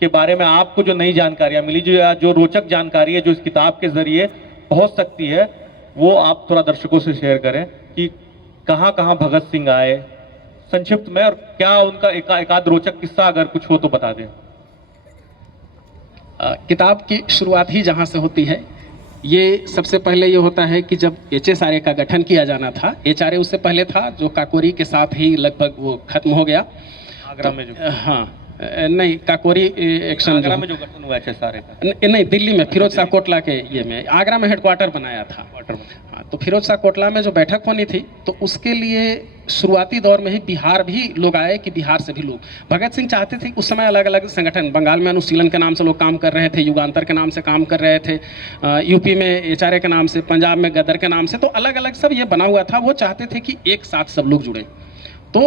के बारे में आपको जो नई जानकारियाँ मिली, जो रोचक जानकारी है जो इस किताब के जरिए पहुँच सकती है, वो आप थोड़ा दर्शकों से शेयर करें कि कहाँ कहाँ भगत सिंह आए संक्षिप्त में, और क्या उनका एकाध रोचक किस्सा अगर कुछ हो तो बता दें। किताब की शुरुआत ही जहाँ से होती है, ये सबसे पहले ये होता है कि जब HSRA का गठन किया जाना था, HRA उससे पहले था जो काकोरी के साथ ही लगभग वो खत्म हो गया आगरा में जो, हाँ नहीं, काकोरी एक्शन आगरा में जो गठन हुआ HSRA का, नहीं दिल्ली में फिरोज शाह कोटला के ये में, आगरा में हेडक्वार्टर बनाया था। हाँ, तो फिरोज शाह कोटला में जो बैठक होनी थी, तो उसके लिए शुरुआती दौर में ही बिहार भी लोग आए, कि बिहार से भी लोग, भगत सिंह चाहते थे, उस समय अलग अलग संगठन, बंगाल में अनुशीलन के नाम से लोग काम कर रहे थे, युगांतर के नाम से काम कर रहे थे, यूपी में HRA के नाम से, पंजाब में गदर के नाम से, तो अलग अलग सब ये बना हुआ था। वो चाहते थे कि एक साथ सब लोग जुड़े, तो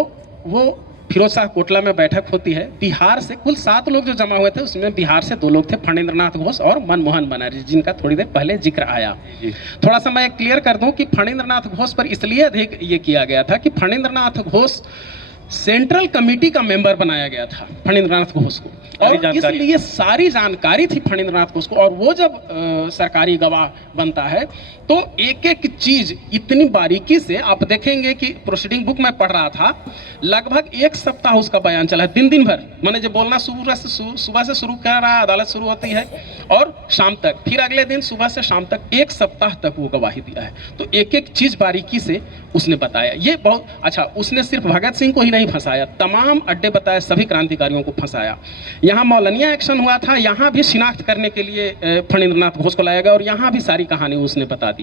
वो फिरोज शाह कोटला में बैठक होती है। बिहार से कुल 7 लोग जो जमा हुए थे, उसमें बिहार से 2 लोग थे, फणींद्रनाथ घोष और मनमोहन बनर्जी, जिनका थोड़ी देर पहले जिक्र आया। थोड़ा सा मैं क्लियर कर दूं कि फणींद्रनाथ घोष पर इसलिए अधिक ये किया गया था कि फणींद्रनाथ घोष सेंट्रल कमेटी का मेंबर बनाया गया था फणींद्रनाथ घोष को, और इसलिए सारी जानकारी थी फणींद्रनाथ घोष को। और वो जब सरकारी गवाह बनता है तो एक एक चीज इतनी बारीकी से, आप देखेंगे कि प्रोसीडिंग बुक में पढ़ रहा था, लगभग 1 सप्ताह उसका बयान चला, दिन भर, मैंने जो बोलना सुबह से शुरू कर रहा है, अदालत शुरू होती है और शाम तक, फिर अगले दिन सुबह से शाम तक, 1 सप्ताह तक वो गवाही दिया है। तो एक एक चीज बारीकी से उसने बताया। ये बहुत अच्छा, उसने सिर्फ भगत सिंह को ही नहीं फंसाया, तमाम अड्डे बताए, सभी क्रांतिकारियों को फंसाया। यहाँ मौलनिया एक्शन हुआ था, यहाँ भी शिनाख्त करने के लिए फणींद्रनाथ घोष को लाया गया, और यहाँ भी सारी कहानी उसने बता दी।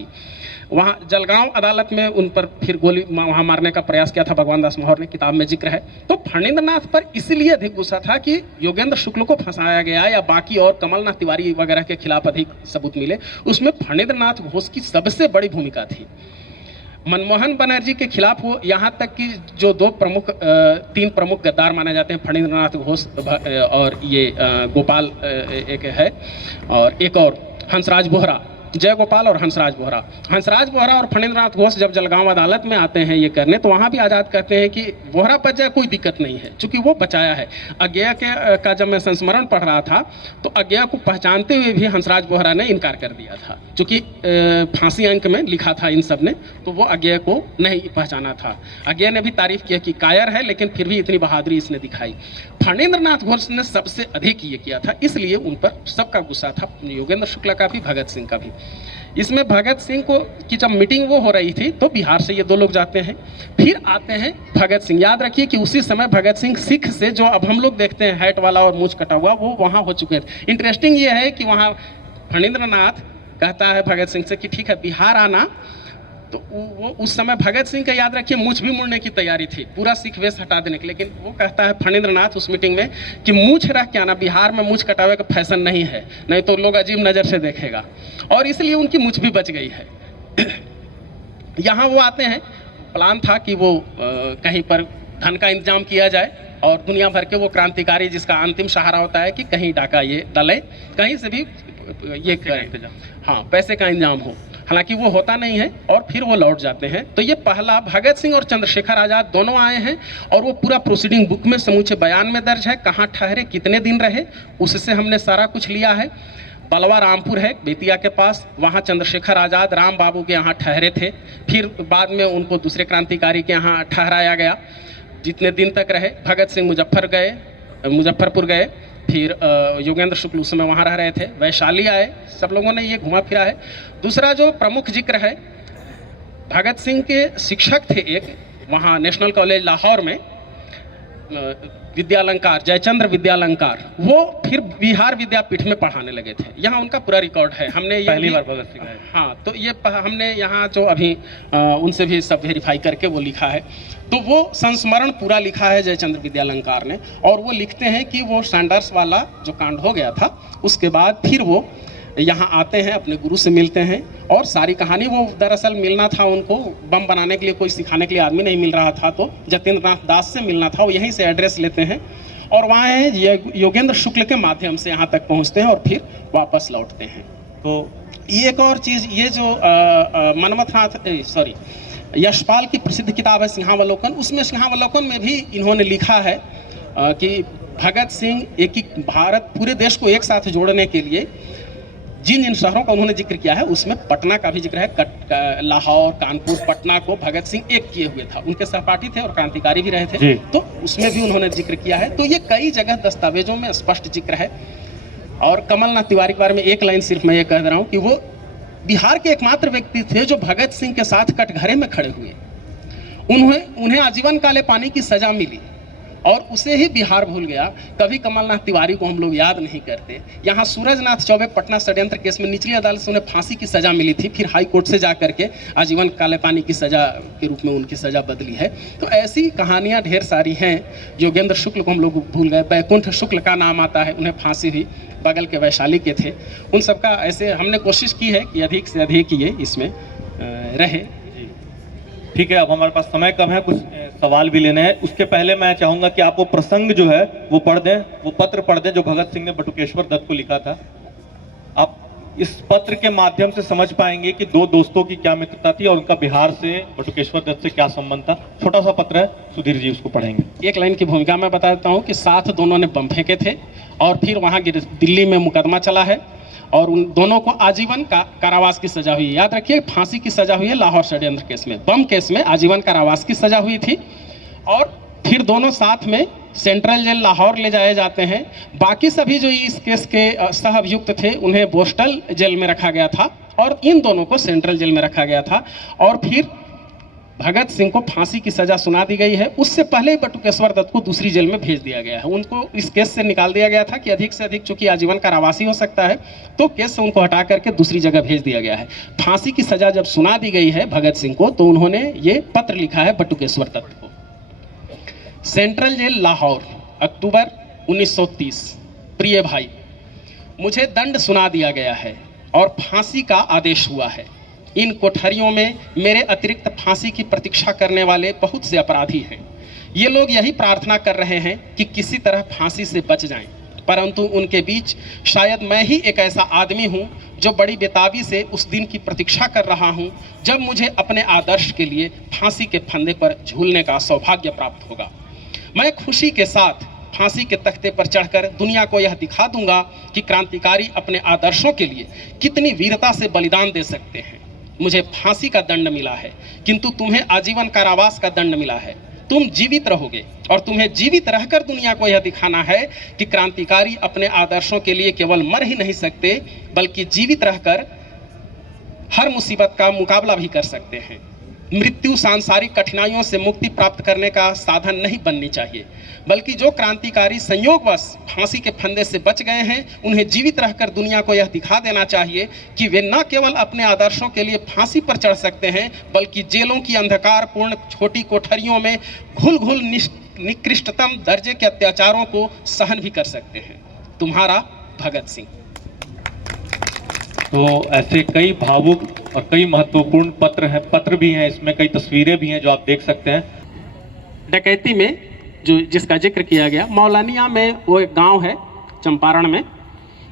वहाँ जलगांव अदालत में उन पर फिर गोली वहाँ मारने का प्रयास किया था भगवान दास महौर ने, किताब में जिक्र है। तो फणींद्रनाथ पर इसलिए अधिक गुस्सा था कि योगेंद्र शुक्ल को फंसाया गया, या बाकी और कमलनाथ तिवारी वगैरह के खिलाफ अधिक सबूत मिले, उसमें फणींद्रनाथ घोष की सबसे बड़ी भूमिका थी। मनमोहन बनर्जी के खिलाफ वो यहाँ तक कि जो तीन प्रमुख गद्दार माने जाते हैं, फणींद्रनाथ घोष और ये गोपाल एक है, और एक और हंसराज बोहरा, जय गोपाल और हंसराज बोहरा और फणींद्रनाथ घोष जब जलगांव अदालत में आते हैं ये करने, तो वहाँ भी आज़ाद कहते हैं कि बोहरा बच जाए कोई दिक्कत नहीं है, चूंकि वो बचाया है। अज्ञेय का जब मैं संस्मरण पढ़ रहा था तो अज्ञेय को पहचानते हुए भी हंसराज बोहरा ने इनकार कर दिया था, चूंकि फांसी अंक में लिखा था इन सब ने, तो वो अज्ञेय को नहीं पहचाना था। अज्ञेय ने भी तारीफ किया कि कायर है लेकिन फिर भी इतनी बहादुरी इसने दिखाई। फणींद्रनाथ घोष ने सबसे अधिक ये किया था, इसलिए उन पर सबका गुस्सा था, योगेंद्र शुक्ला का भी, भगत सिंह का भी। इसमें भगत सिंह को की जब मीटिंग वो हो रही थी तो बिहार से ये दो लोग जाते हैं, फिर आते हैं भगत सिंह। याद रखिए कि उसी समय भगत सिंह सिख से, जो अब हम लोग देखते हैं हैट वाला और मूंछ कटा हुआ, वो वहाँ हो चुके थे। इंटरेस्टिंग ये है कि वहाँ फणींद्रनाथ कहता है भगत सिंह से कि ठीक है बिहार आना, तो वो उस समय भगत सिंह का याद रखिए मूछ भी मुड़ने की तैयारी थी, पूरा सिख वेश हटा देने की, लेकिन वो कहता है फणींद्रनाथ उस मीटिंग में कि मूछ रख के आना, बिहार में मूछ कटावे का फैशन नहीं है, नहीं तो लोग अजीब नज़र से देखेगा, और इसलिए उनकी मूछ भी बच गई है। यहाँ वो आते हैं, प्लान था कि वो कहीं पर धन का इंतजाम किया जाए और दुनिया भर के वो क्रांतिकारी जिसका अंतिम सहारा होता है कि कहीं डाका ये डले, कहीं से भी ये करें, हाँ पैसे का इंतजाम हो, हालांकि वो होता नहीं है और फिर वो लौट जाते हैं। तो ये पहला, भगत सिंह और चंद्रशेखर आज़ाद दोनों आए हैं और वो पूरा प्रोसीडिंग बुक में समूचे बयान में दर्ज है, कहाँ ठहरे, कितने दिन रहे, उससे हमने सारा कुछ लिया है। बलवा रामपुर है बेतिया के पास, वहाँ चंद्रशेखर आज़ाद राम बाबू के यहाँ ठहरे थे, फिर बाद में उनको दूसरे क्रांतिकारी के यहाँ ठहराया गया, जितने दिन तक रहे। भगत सिंह मुजफ्फरपुर गए, फिर योगेंद्र शुक्ल उस समय वहाँ रह रहे थे, वैशाली आए, सब लोगों ने ये घुमा फिरा है। दूसरा जो प्रमुख जिक्र है, भगत सिंह के शिक्षक थे एक वहाँ नेशनल कॉलेज लाहौर में, विद्यालंकार, जयचंद्र विद्यालंकार, वो फिर बिहार विद्यापीठ में पढ़ाने लगे थे। यहाँ उनका पूरा रिकॉर्ड है, हमने ये पहली बार भगत सिंह आए। हाँ, तो ये हमने यहाँ जो अभी उनसे भी सब वेरीफाई करके वो लिखा है, तो वो संस्मरण पूरा लिखा है जयचंद्र विद्यालंकार ने, और वो लिखते हैं कि वो सैंडर्स वाला जो कांड हो गया था उसके बाद फिर वो यहाँ आते हैं, अपने गुरु से मिलते हैं, और सारी कहानी, वो दरअसल मिलना था उनको, बम बनाने के लिए कोई सिखाने के लिए आदमी नहीं मिल रहा था, तो जतेंद्रनाथ दास से मिलना था, वो यहीं से एड्रेस लेते हैं और वहाँ है योगेंद्र शुक्ल के माध्यम से यहाँ तक पहुँचते हैं और फिर वापस लौटते हैं। तो ये एक और चीज़, ये जो यशपाल की प्रसिद्ध किताब है सिंहावलोकन, उसमें सिंहावलोकन में भी इन्होंने लिखा है कि भगत सिंह भारत पूरे देश को एक साथ जोड़ने के लिए जिन जिन शहरों का उन्होंने जिक्र किया है, उसमें पटना का भी जिक्र है, लाहौर, कानपुर, पटना को भगत सिंह एक किए हुए था, उनके सहपाठी थे और क्रांतिकारी भी रहे थे, तो उसमें भी उन्होंने जिक्र किया है। तो ये कई जगह दस्तावेजों में स्पष्ट जिक्र है। और कमलनाथ तिवारी के बारे में एक लाइन सिर्फ मैं ये कह रहा हूँ कि वो बिहार के एकमात्र व्यक्ति थे जो भगत सिंह के साथ कटघरे में खड़े हुए। उन्हें आजीवन काले पानी की सजा मिली और उसे ही बिहार भूल गया। कभी कमलनाथ तिवारी को हम लोग याद नहीं करते। यहाँ सूरजनाथ चौबे पटना षड्यंत्र केस में निचली अदालत से उन्हें फांसी की सजा मिली थी, फिर हाई कोर्ट से जा करके आजीवन काले पानी की सजा के रूप में उनकी सजा बदली है। तो ऐसी कहानियाँ ढेर सारी हैं। योगेंद्र शुक्ल को हम लोग भूल गए, बैकुंठ शुक्ल का नाम आता है, उन्हें फांसी हुई, बगल के वैशाली के थे। उन सबका ऐसे हमने कोशिश की है कि अधिक से अधिक ये इसमें रहे। ठीक है, अब हमारे पास समय कम है, कुछ सवाल भी लेने हैं। उसके पहले मैं चाहूंगा कि आप वो प्रसंग जो है वो पढ़ दें, वो पत्र पढ़ दें जो भगत सिंह ने बटुकेश्वर दत्त को लिखा था। आप इस पत्र के माध्यम से समझ पाएंगे कि दो दोस्तों की क्या मित्रता थी और उनका बिहार से बटुकेश्वर दत्त से क्या संबंध था। छोटा सा पत्र है, सुधीर जी उसको पढ़ेंगे। एक लाइन की भूमिका मैं बता देता हूँ कि साथ दोनों ने बम फेंके थे और फिर वहाँ दिल्ली में मुकदमा चला है और उन दोनों को आजीवन कारावास की सजा हुई। याद रखिए, फांसी की सजा हुई है लाहौर षड्यंत्र केस में, बम केस में आजीवन कारावास की सजा हुई थी। और फिर दोनों साथ में सेंट्रल जेल लाहौर ले जाए जाते हैं। बाकी सभी जो इस केस के सह अभियुक्त थे उन्हें बोस्टल जेल में रखा गया था और इन दोनों को सेंट्रल जेल में रखा गया था। और फिर भगत सिंह को फांसी की सजा सुना दी गई है। उससे पहले बटुकेश्वर दत्त को दूसरी जेल में भेज दिया गया है। उनको इस केस से निकाल दिया गया था कि अधिक से अधिक चूंकि आजीवन कारावासी हो सकता है, तो केस से उनको हटा करके दूसरी जगह भेज दिया गया है। फांसी की सजा जब सुना दी गई है भगत सिंह को, तो उन्होंने ये पत्र लिखा है बटुकेश्वर दत्त को। सेंट्रल जेल लाहौर, अक्टूबर 1930। प्रिय भाई, मुझे दंड सुना दिया गया है और फांसी का आदेश हुआ है। इन कोठरियों में मेरे अतिरिक्त फांसी की प्रतीक्षा करने वाले बहुत से अपराधी हैं। ये लोग यही प्रार्थना कर रहे हैं कि किसी तरह फांसी से बच जाएं, परंतु उनके बीच शायद मैं ही एक ऐसा आदमी हूं जो बड़ी बेताबी से उस दिन की प्रतीक्षा कर रहा हूं जब मुझे अपने आदर्श के लिए फांसी के फंदे पर झूलने का सौभाग्य प्राप्त होगा। मैं खुशी के साथ फांसी के तख्ते पर चढ़कर दुनिया को यह दिखा दूंगा कि क्रांतिकारी अपने आदर्शों के लिए कितनी वीरता से बलिदान दे सकते हैं। मुझे फांसी का दंड मिला है, किंतु तुम्हें आजीवन कारावास का दंड मिला है। तुम जीवित रहोगे और तुम्हें जीवित रहकर दुनिया को यह दिखाना है कि क्रांतिकारी अपने आदर्शों के लिए केवल मर ही नहीं सकते, बल्कि जीवित रहकर हर मुसीबत का मुकाबला भी कर सकते हैं। मृत्यु सांसारिक कठिनाइयों से मुक्ति प्राप्त करने का साधन नहीं बननी चाहिए, बल्कि जो क्रांतिकारी संयोगवश फांसी के फंदे से बच गए हैं, उन्हें जीवित रहकर दुनिया को यह दिखा देना चाहिए कि वे न केवल अपने आदर्शों के लिए फांसी पर चढ़ सकते हैं, बल्कि जेलों की अंधकारपूर्ण छोटी कोठरियों में घुल घुल निकृष्टतम दर्जे के अत्याचारों को सहन भी कर सकते हैं। तुम्हारा भगत सिंह। तो ऐसे कई भावुक और कई महत्वपूर्ण पत्र भी हैं, इसमें कई तस्वीरें भी हैं जो आप देख सकते हैं। डकैती में जो जिसका जिक्र किया गया, मौलानिया में वो एक गांव है चंपारण में,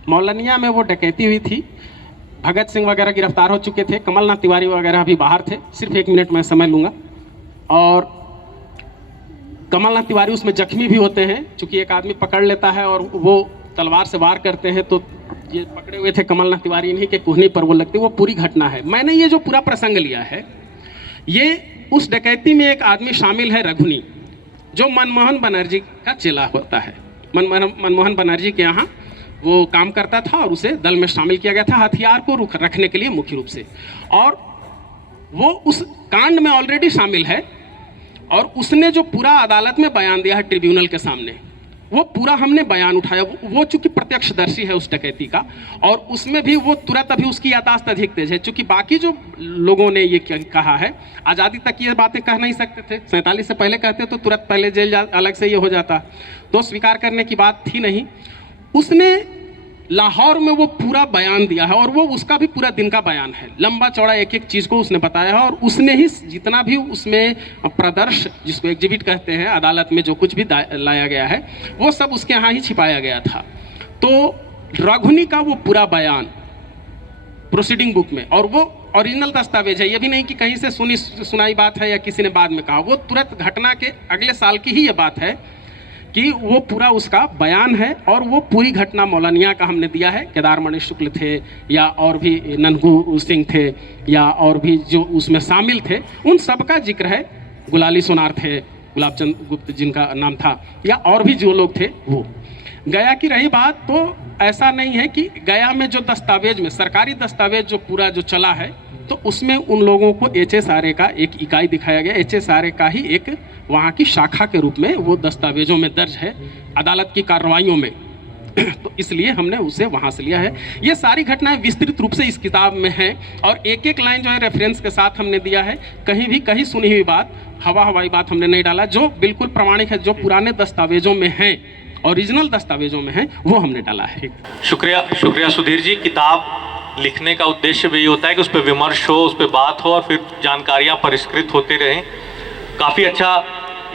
मौलानिया में वो डकैती हुई थी। भगत सिंह वगैरह गिरफ्तार हो चुके थे, कमलनाथ तिवारी वगैरह भी बाहर थे। सिर्फ 1 मिनट में समय लूँगा। और कमलनाथ तिवारी उसमें जख्मी भी होते हैं, चूँकि एक आदमी पकड़ लेता है और वो तलवार से वार करते हैं, तो ये पकड़े हुए थे कमलनाथ तिवारी, इन्हीं के कोहनी पर वो लगती, वो पूरी घटना है। मैंने ये जो पूरा प्रसंग लिया है, ये उस डकैती में एक आदमी शामिल है, रघुनी, जो मनमोहन बनर्जी का चेला होता है। मनमोहन बनर्जी के यहाँ वो काम करता था और उसे दल में शामिल किया गया था हथियार को रखने के लिए मुख्य रूप से। और वो उस कांड में ऑलरेडी शामिल है और उसने जो पूरा अदालत में बयान दिया है ट्रिब्यूनल के सामने, वो पूरा हमने बयान उठाया। वो चूंकि प्रत्यक्षदर्शी है उस डकैती का, और उसमें भी वो तुरंत अभी उसकी यादाश्त अधिक तेज है। चूंकि बाकी जो लोगों ने ये कहा है, आज़ादी तक ये बातें कह नहीं सकते थे, 47 से पहले कहते तो तुरंत पहले जेल अलग से ये हो जाता, तो स्वीकार करने की बात थी नहीं। उसने लाहौर में वो पूरा बयान दिया है और वो उसका भी पूरा दिन का बयान है, लंबा चौड़ा एक एक चीज़ को उसने बताया है। और उसने ही जितना भी उसमें प्रदर्श, जिसको एग्जिबिट कहते हैं, अदालत में जो कुछ भी लाया गया है, वो सब उसके यहाँ ही छिपाया गया था। तो रघुनी का वो पूरा बयान प्रोसीडिंग बुक में, और वो ओरिजिनल दस्तावेज है, ये भी नहीं कि कहीं से सुनाई बात है या किसी ने बाद में कहा। वो तुरंत घटना के अगले साल की ही ये बात है कि वो पूरा उसका बयान है। और वो पूरी घटना मौलानिया का हमने दिया है। केदारमणि शुक्ल थे या और भी ननगू सिंह थे या और भी जो उसमें शामिल थे, उन सब का जिक्र है। गुलाली सोनार थे, गुलाबचंद गुप्त जिनका नाम था, या और भी जो लोग थे वो। गया की रही बात, तो ऐसा नहीं है कि गया में जो दस्तावेज में सरकारी दस्तावेज जो पूरा जो चला है, तो उसमें उन लोगों को HSRA का एक इकाई दिखाया गया। HSRA का ही एक वहाँ की शाखा के रूप में वो दस्तावेजों में दर्ज है अदालत की कार्रवाइयों में। तो इसलिए हमने उसे वहाँ से लिया है। ये सारी घटनाएं विस्तृत रूप से इस किताब में हैं और एक एक लाइन जो है रेफरेंस के साथ हमने दिया है। कहीं भी कहीं सुनी हुई बात, हवाई बात हमने नहीं डाला। जो बिल्कुल प्रामाणिक है, जो पुराने दस्तावेजों में हैं, ओरिजिनल दस्तावेजों में हैं, वो हमने डाला है। शुक्रिया सुधीर जी। किताब लिखने का उद्देश्य भी ये होता है कि उस पर विमर्श हो, उस पर बात हो और फिर जानकारियाँ परिष्कृत होती रहें। काफ़ी अच्छा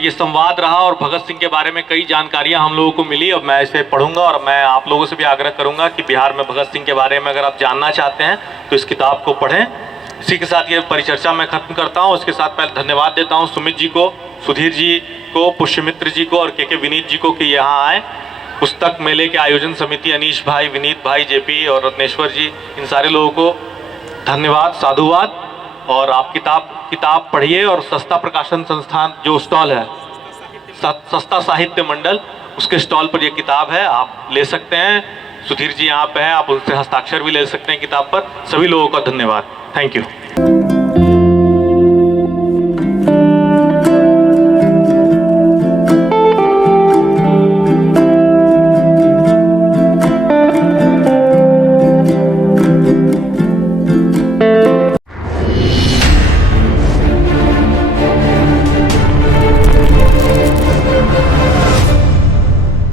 ये संवाद रहा और भगत सिंह के बारे में कई जानकारियाँ हम लोगों को मिली। अब मैं इसे पढ़ूंगा और मैं आप लोगों से भी आग्रह करूंगा कि बिहार में भगत सिंह के बारे में अगर आप जानना चाहते हैं तो इस किताब को पढ़ें। इसी के साथ ये परिचर्चा मैं खत्म करता हूँ। इसके साथ पहले धन्यवाद देता हूँ सुमित जी को, सुधीर जी को, पुष्यमित्र जी को और के विनीत जी को कि यहाँ आए। पुस्तक मेले के आयोजन समिति अनीश भाई, विनीत भाई, जेपी और रत्नेश्वर जी, इन सारे लोगों को धन्यवाद, साधुवाद। और आप किताब पढ़िए। और सस्ता प्रकाशन संस्थान जो स्टॉल है, सस्ता साहित्य मंडल, उसके स्टॉल पर ये किताब है, आप ले सकते हैं। सुधीर जी यहाँ पे हैं, आप उनसे हस्ताक्षर भी ले सकते हैं किताब पर। सभी लोगों का धन्यवाद। Thank you.